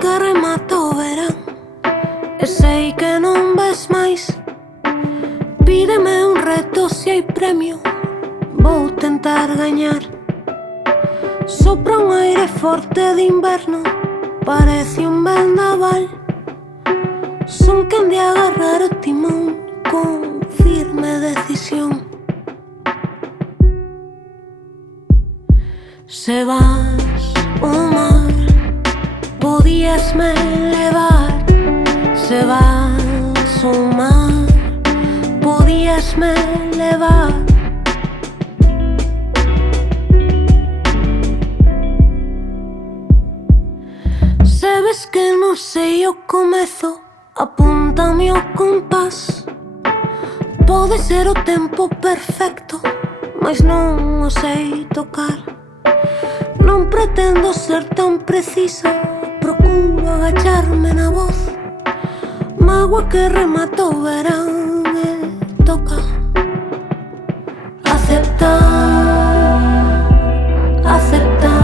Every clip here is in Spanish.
que remata o verán e sei que non ves máis. Pídeme un reto, se hai premio vou tentar gañar. Sopra un aire forte de inverno, parece un vendaval. Son quen de agarrar o timón con firme decisión. Se vas ao mar, podíasme levar. Se vas ao mar, podíasme levar. Se ves que non sei o comezo, apúntame o compás. Pode ser o tempo perfecto, mais non o sei tocar. Non pretendo ser tan precisa, procuro agacharme na voz. Mágoa que remata o verán e toca aceptar, aceptar.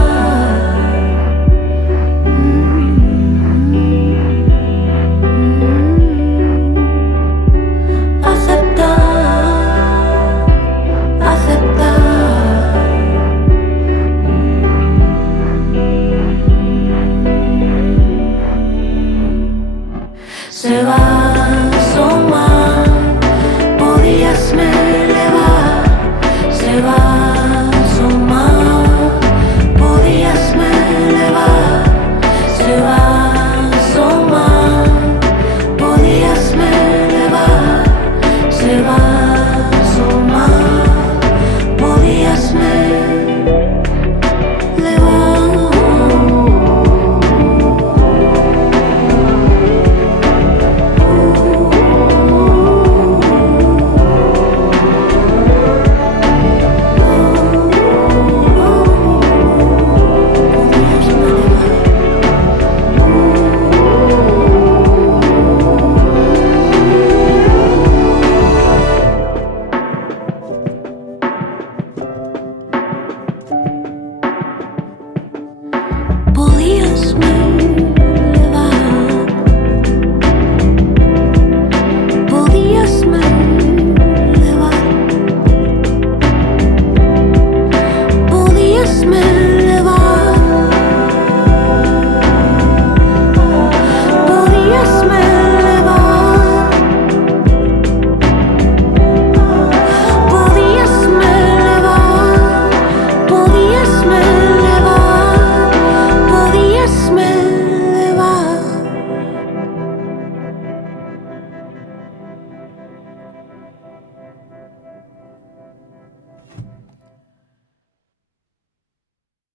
Se vas ao mar, podíasme